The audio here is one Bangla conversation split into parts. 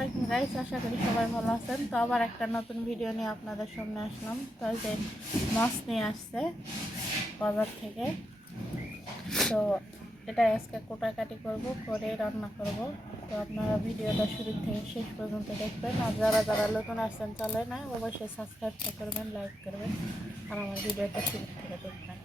আলাইকুম গাইস, আশা করি সবাই ভালো আছেন। তো আবার একটা নতুন ভিডিও নিয়ে আপনাদের সামনে আসলাম। তো যে মাছ নিয়ে আসছে বাজার থেকে, তো এটা আজকে কোটাকাটি করব, করে রান্না করব। তো আপনারা ভিডিওটা শুরু থেকে শেষ পর্যন্ত দেখবেন। আর যারা যারা নতুন আসছেন চলে না, অবশ্যই সাবস্ক্রাইবটা করবেন, লাইক করবেন, আর আমার ভিডিওটা শুরু থেকে দেখবেন।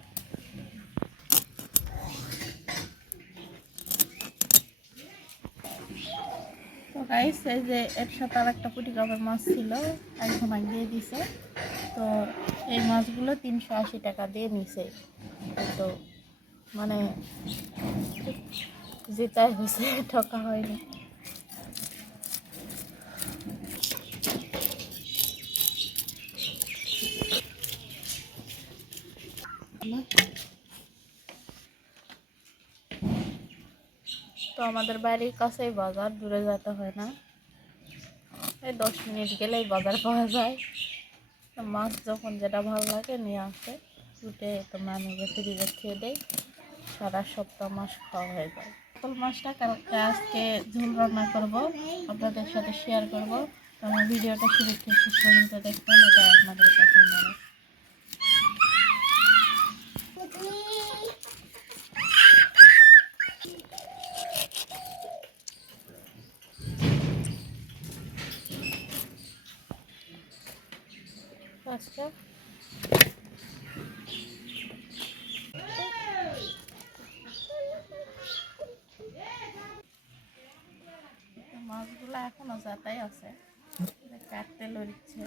তো গাইস, এই যে এর সাথে আর একটা পুঁটি কাপের মাছ ছিল, একজন দিয়ে দিছে। তো এই মাছগুলো 380 টাকা দিয়ে নিছে। তো মানে যেটাই হয়েছে, ঠকা হয়নি। তো আমাদের বাড়ির কাছেই বাজার, দূরে যেতে হয় না, এই 10 মিনিট গেলেই বাজার পাওয়া যায়। তো মাছ যখন যেটা ভালো লাগে নিয়ে আসে, উঠে তো আমি ফ্রিজে খেয়ে দেই, সারা সপ্তাহ মাছ খাওয়া হয়ে যায়। কাতল মাছটা কালকে আজকে ঝোল রান্না করব, আপনাদের সাথে শেয়ার করব। তো আমার ভিডিওটা শুরু থেকে শেষ পর্যন্ত দেখবেন, এটা আপনাদের পছন্দ হবে। আচ্ছা, মাছগুলো এখনো যাতাই আছে, কাটতে লড়ছে।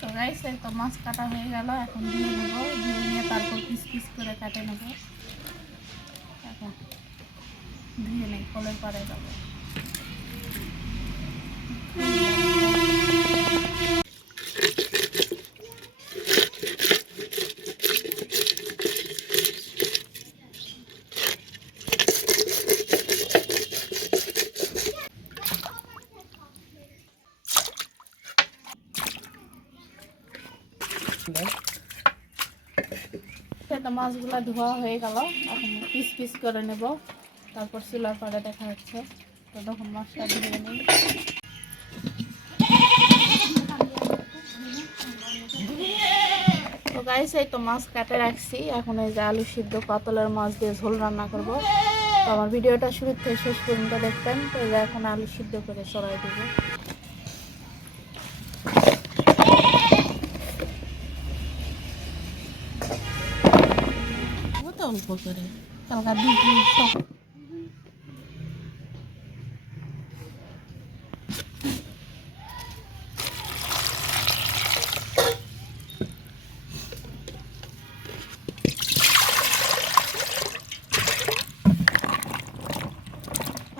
তো গাইস, এই তো মাছ কাটা হয়ে গেল, এখন ধুয়ে নেবো, ধুয়ে নিয়ে তারপর পিস পিস করে কাটে নেবো। এখন ধুয়ে নেই, কলের পাড়ে যাবো। তো মাছগুলো ধোয়া হয়ে গেল, এখন পিস পিস করে নেব, তারপর চুলার পাড়ে দেখা হচ্ছে। তো তখন মাছটা ধুয়ে নিই। তো গাইস, এই তো মাছ কাটে রাখছি, এখন এই যে আলু সিদ্ধ কাতলের মাছ দিয়ে ঝোল রান্না করব। তো আমার ভিডিওটা শুরু থেকে শেষ পর্যন্ত দেখবেন। তো এই যে এখন আলু সিদ্ধ করে চড়াই দেবো। অল্প করে কালকা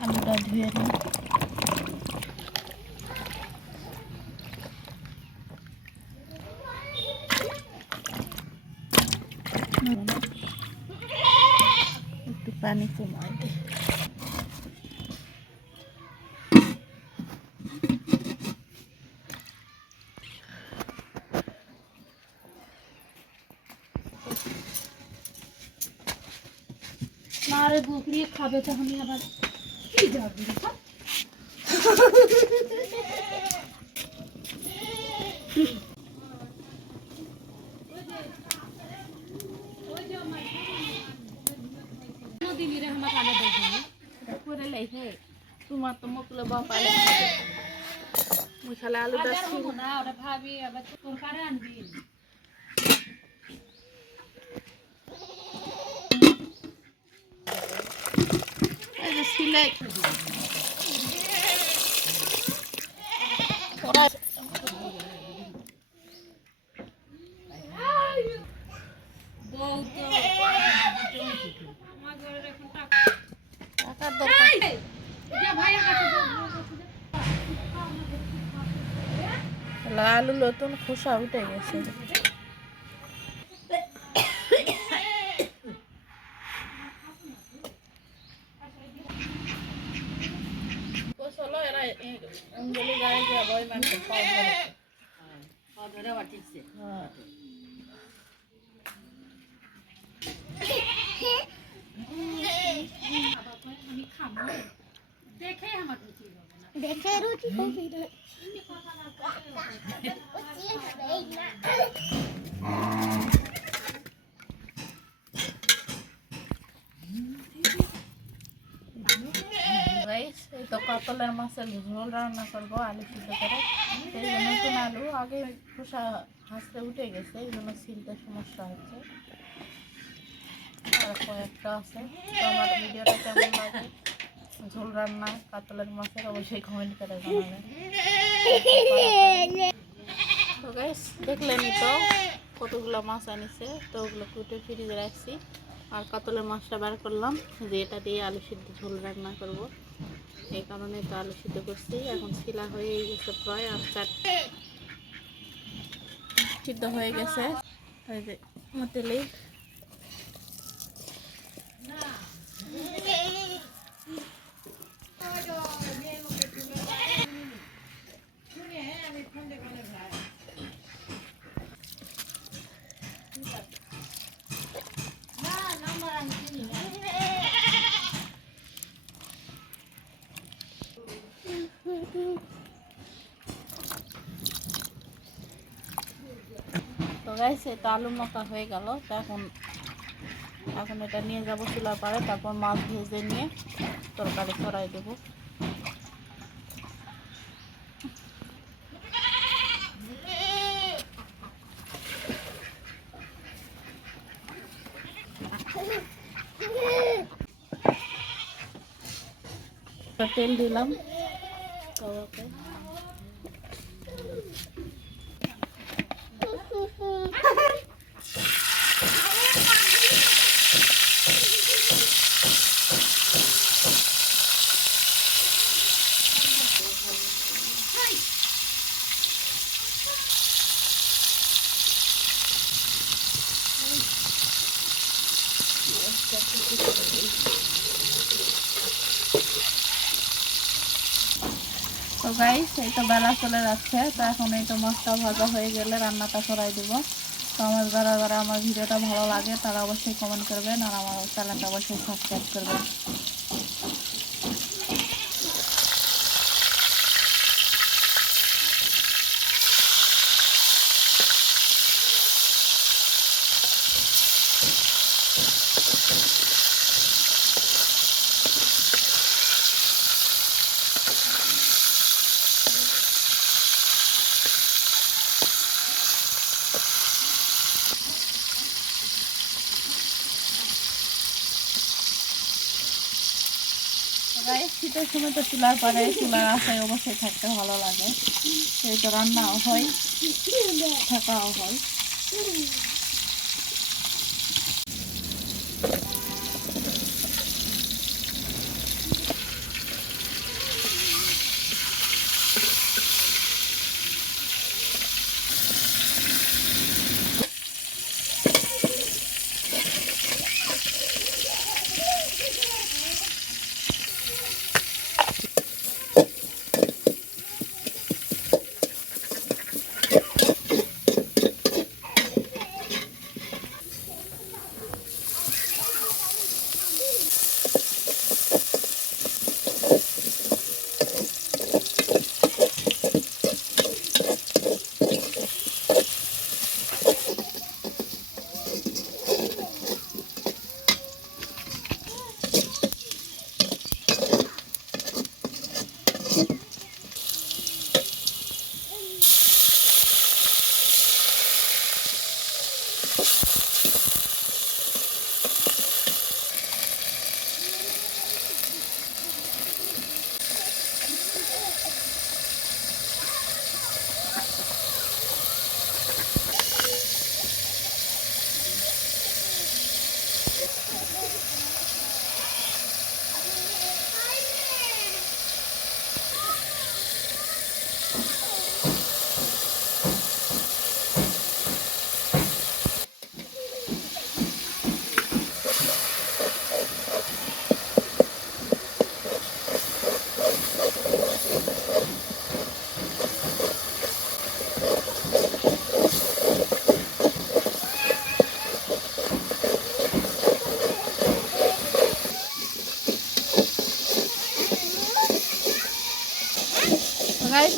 আলুটা ধুয়ে নিই। একটু পানি কমাই দিই। আরে দুধ নিয়ে খাবে তখন আবার কি যাবে তোমার তো মুখলে বাপালে মুখালে আলুটা না ওরা ভাবি আবার তোর কারে আনবি সিলাই টাকার দরকার। আলু নতুন খোসা উঠে গেছে। অঞ্জলি গায়ে যা বই মানতে পাও ধরে ধরে আবার ঠিকছে হ্যাঁ আমি খাবো দেখে আমার রুচি হবে না দেখে রুচি হবে না তুমি কথা না গাইস এই তো কাতলের মাছের ঝোল রান্না করবো আলু সিদ্ধ করে এই জন্য নতুন আলু আগে খোসা হাসতে উঠে গেছে এই জন্য ছিলতে সমস্যা হচ্ছে আর কয়েকটা আছে তো আমার ভিডিওটা কেমন লাগে ঝোল রান্না কাতলের মাছের অবশ্যই কমেন্ট করে জানাবেন তো গাইস দেখলেনই তো কতগুলো মাছ আনিছে তো ওগুলো কুটে ফ্রিজে রাখছি আর কাতলের মাছটা বার করলাম যে এটা দিয়ে আলু সিদ্ধ ঝোল রান্না করব এই কারণে তো আলু সিদ্ধ করছি এখন ছিলা হয়ে গেছে প্রায় আর সিদ্ধ হয়ে গেছে এই যে তেলে তো গাইস এটা আলু মাখা হয়ে গেল তো এখন এটা নিয়ে যাবো চুলার পাড়ে তারপর মাছ ভেজে নিয়ে তরকারি করাই দেবো তেল দিলাম তাওয়াতে তো গাইস এই তো বেলা চলে যাচ্ছে তো এখন এই তো মাছটা ভাজা হয়ে গেলে রান্নাটা করাই দেবো তো আমার যারা যারা আমার ভিডিওটা ভালো লাগে তারা অবশ্যই কমেন্ট করবেন আর আমার চ্যানেলটা অবশ্যই সাবস্ক্রাইব করবেন গাইস শীতের সময় তো চুলার পরে চুলার আশায় অবশ্যই থাকতে ভালো লাগে সেই তো রান্নাও হয় থাকাও হয়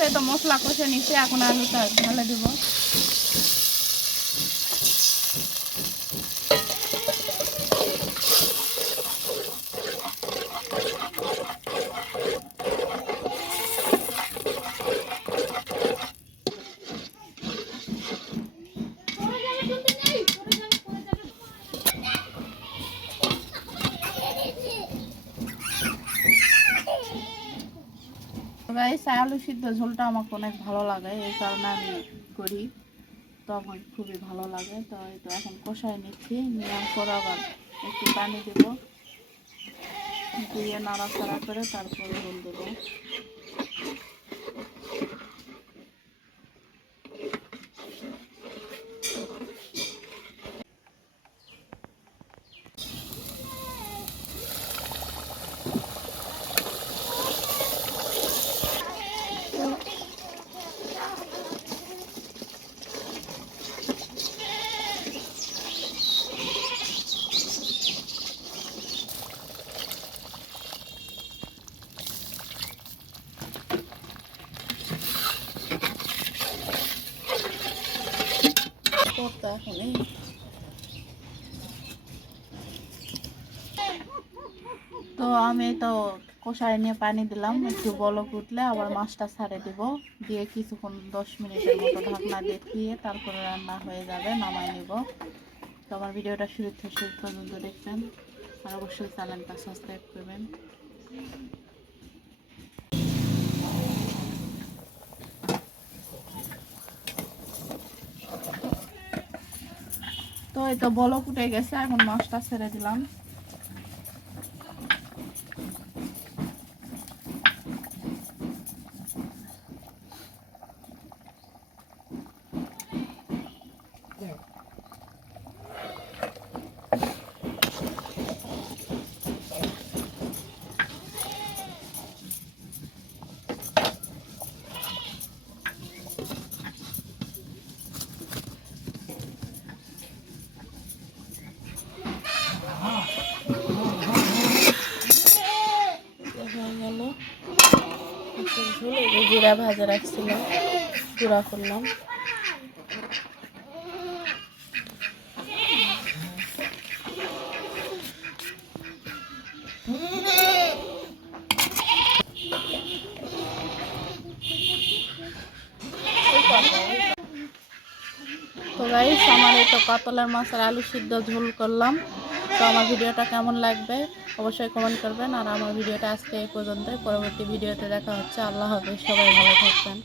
এই তো মশলা কষে নিচ্ছি, এখন আলুটা ঢেলে দেবো। গাইস, আলু সিদ্ধ ঝোলটা আমাকে অনেক ভালো লাগে, এই কারণে আমি করি, তো আমার খুবই ভালো লাগে। তো এই তো এখন কষাই নিচ্ছি, নেওয়ার পর আবার একটু পানি দেবো, দিয়ে নাড়াচাড়া করে তারপরে ঝোল দেবো। করতে এখনই তো আমি তো কষাই নিয়ে পানি দিলাম, একটু বলক উঠলে আবার মাছটা ছাড়ে দিব, দিয়ে কিছুক্ষণ 10 মিনিটের মতো ঢাকনা দেখিয়ে তারপরে রান্না হয়ে যাবে, নামাই নিব। তো আমার ভিডিওটা শুরু থেকে শেষ পর্যন্ত দেখবেন, আর অবশ্যই চ্যানেলটা সাবস্ক্রাইব করবেন। তো এই তো বলক উঠে গেছে, এখন মাছটা ছেড়ে দিলাম। হয়ে গেল মাছের ঝোল, এই যে জিরা ভাজা রাখছিলাম, গুঁড়া করলাম। তো গাইস, আমার এই তো কাতলার মাছের আলু সিদ্ধ ঝোল করলাম। তো আমার ভিডিওটা কেমন লাগবে অবশ্যই কমেন্ট করবেন, আর আমার ভিডিওটা আজকে এই পর্যন্তই। পরবর্তী ভিডিওতে দেখা হচ্ছে। আল্লাহ হাফেজ, সবাই ভালো থাকবেন।